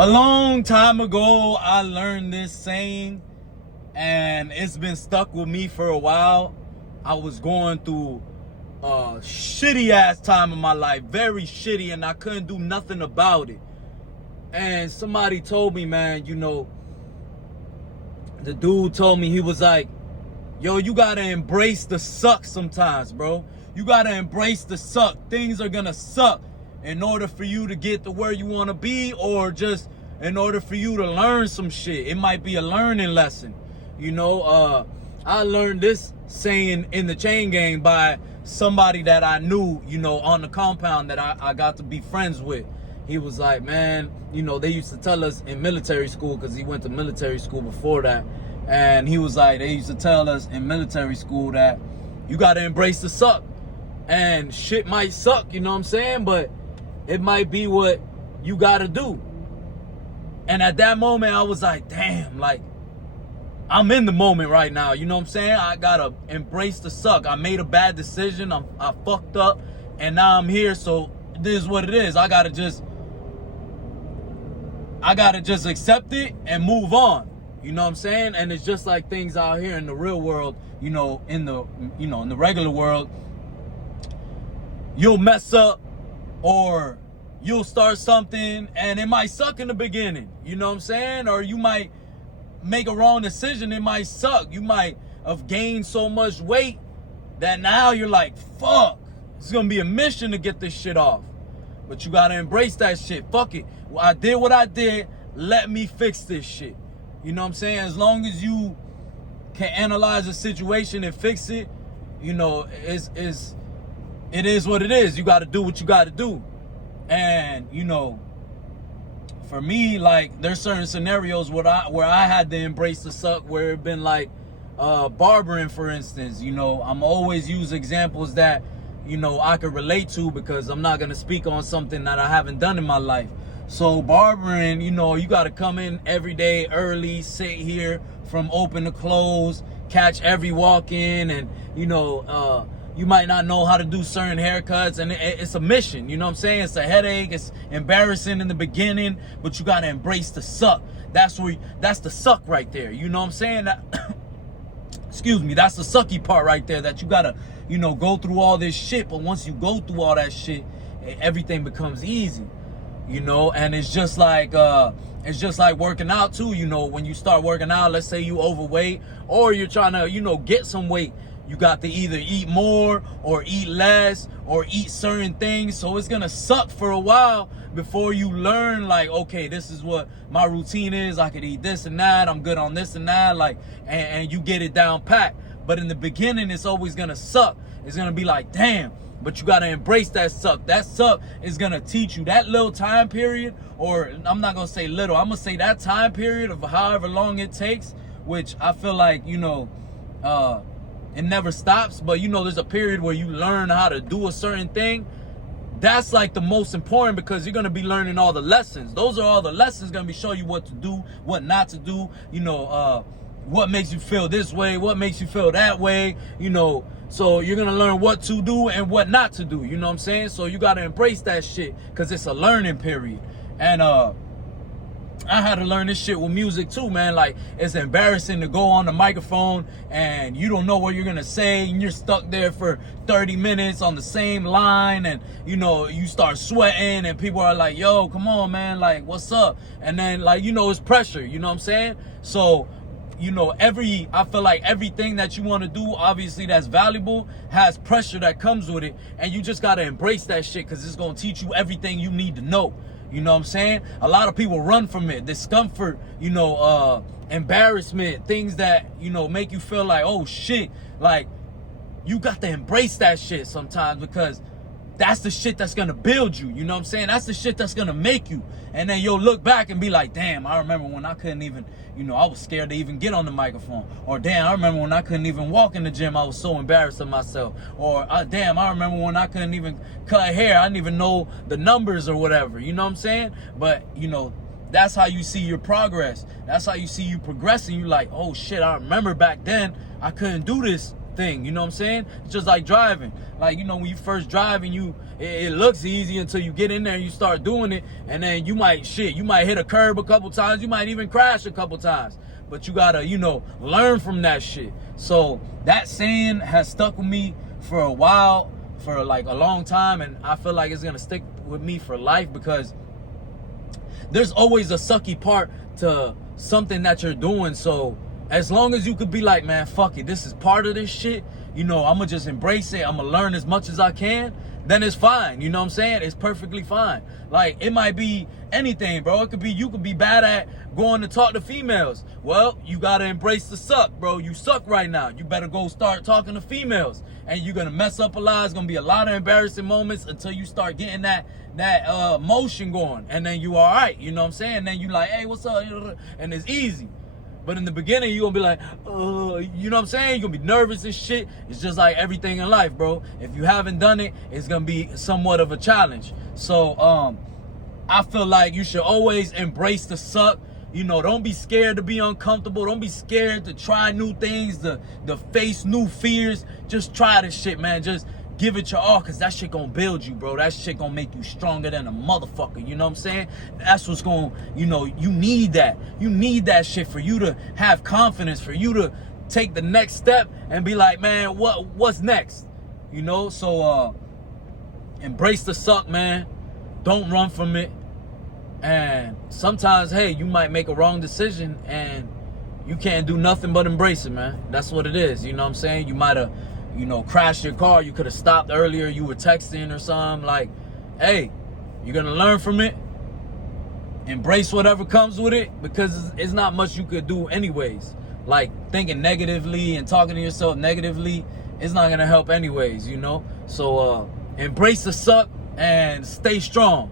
A long time ago, I learned this saying, and it's been stuck with me for a while. I was going through a shitty ass time in my life, very shitty, and I couldn't do nothing about it. And somebody told me, man, the dude told me, he was like, yo, you gotta embrace the suck sometimes, bro. You gotta embrace the suck. Things are gonna suck in order for you to get to where you wanna be, or just in order for you to learn some shit. It might be a learning lesson. I learned this saying in the chain gang by somebody that I knew, on the compound that I got to be friends with. He was like, man, they used to tell us in military school, because he went to military school before that. And he was like, they used to tell us in military school that you got to embrace the suck. And shit might suck, you know what I'm saying? But it might be what you got to do. And at that moment, I was like, damn, like, I'm in the moment right now. You know what I'm saying? I got to embrace the suck. I made a bad decision. I fucked up. And now I'm here. So this is what it is. I got to just accept it and move on. You know what I'm saying? And it's just like things out here in the real world, in the regular world. You'll mess up, or you'll start something and it might suck in the beginning. You know what I'm saying? Or you might make a wrong decision. It might suck. You might have gained so much weight that now you're like, fuck, it's going to be a mission to get this shit off. But you got to embrace that shit. Fuck it. I did what I did. Let me fix this shit. You know what I'm saying? As long as you can analyze the situation and fix it, it is what it is. You got to do what you got to do. And, for me, like, there's certain scenarios where I had to embrace the suck, where it been like barbering, for instance. I'm always use examples that, I could relate to, because I'm not going to speak on something that I haven't done in my life. So barbering, you got to come in every day early, sit here from open to close, catch every walk in, and, you might not know how to do certain haircuts, and it's a mission, you know what I'm saying? It's a headache, it's embarrassing in the beginning, but you got to embrace the suck. That's the suck right there, you know what I'm saying? Excuse me, that's the sucky part right there, that you got to, go through all this shit, but once you go through all that shit, everything becomes easy, and it's just like working out too. When you start working out, let's say you overweight, or you're trying to, get some weight, you got to either eat more or eat less or eat certain things. So it's going to suck for a while before you learn, like, okay, this is what my routine is. I could eat this and that. I'm good on this and that. Like, and you get it down pat. But in the beginning, it's always going to suck. It's going to be like, damn, but you got to embrace that suck. That suck is going to teach you that little time period, or I'm not going to say little. I'm going to say that time period of however long it takes, which I feel like, it never stops, but there's a period where you learn how to do a certain thing. That's like the most important, because you're going to be learning all the lessons. Those are all the lessons going to be showing you what to do, what not to do, what makes you feel this way, what makes you feel that way, so you're going to learn what to do and what not to do, you know what I'm saying? So you got to embrace that shit, because it's a learning period. And I had to learn this shit with music too, man. Like, it's embarrassing to go on the microphone and you don't know what you're gonna say, and you're stuck there for 30 minutes on the same line, and you start sweating, and people are like, yo, come on, man, like, what's up? And then, like, it's pressure, you know what I'm saying? So, I feel like everything that you want to do, obviously, that's valuable, has pressure that comes with it, and you just gotta embrace that shit, because it's gonna teach you everything you need to know. You know what I'm saying? A lot of people run from it. Discomfort, embarrassment, things that, make you feel like, oh shit. Like, you got to embrace that shit sometimes, because that's the shit that's going to build you. You know what I'm saying? That's the shit that's going to make you. And then you'll look back and be like, damn, I remember when I couldn't even, I was scared to even get on the microphone. Or damn, I remember when I couldn't even walk in the gym. I was so embarrassed of myself. Or damn, I remember when I couldn't even cut hair. I didn't even know the numbers or whatever. You know what I'm saying? But, that's how you see your progress. That's how you see you progressing. You like, oh shit, I remember back then I couldn't do this thing. You know what I'm saying? It's just like driving. Like, you know, when you first drive and it looks easy until you get in there and you start doing it, and then you might hit a curb a couple times, you might even crash a couple times. But you gotta, you know, learn from that shit. So that saying has stuck with me for a while, for like a long time, and I feel like it's gonna stick with me for life, because there's always a sucky part to something that you're doing. So as long as you could be like, man, fuck it, this is part of this shit, you know, I'm gonna just embrace it, I'm gonna learn as much as I can, then it's fine. You know what I'm saying? It's perfectly fine. Like, it might be anything, bro. It could be, you could be bad at going to talk to females. Well, you gotta embrace the suck, bro. You suck right now. You better go start talking to females, and you're gonna mess up a lot. It's gonna be a lot of embarrassing moments until you start getting that motion going, and then you all right. You know what I'm saying? And then you like, hey, what's up? And it's easy. But in the beginning, you're gonna be like, you know what I'm saying? You're gonna be nervous and shit. It's just like everything in life, bro. If you haven't done it, it's gonna be somewhat of a challenge. So I feel like you should always embrace the suck. You know, don't be scared to be uncomfortable. Don't be scared to try new things, to face new fears. Just try this shit, man. Just give it your all, because that shit gonna build you, bro. That shit gonna make you stronger than a motherfucker. You know what I'm saying? That's what's gonna, you know, you need that. You need that shit for you to have confidence, for you to take the next step and be like, man, what's next? You know, so embrace the suck, man. Don't run from it. And sometimes, hey, you might make a wrong decision and you can't do nothing but embrace it, man. That's what it is. You know what I'm saying? You might have, you know, crashed your car. You could have stopped earlier. You were texting or something. Like, hey, you're going to learn from it. Embrace whatever comes with it, because it's not much you could do anyways. Like, thinking negatively and talking to yourself negatively, it's not going to help anyways, you know? So, embrace the suck and stay strong.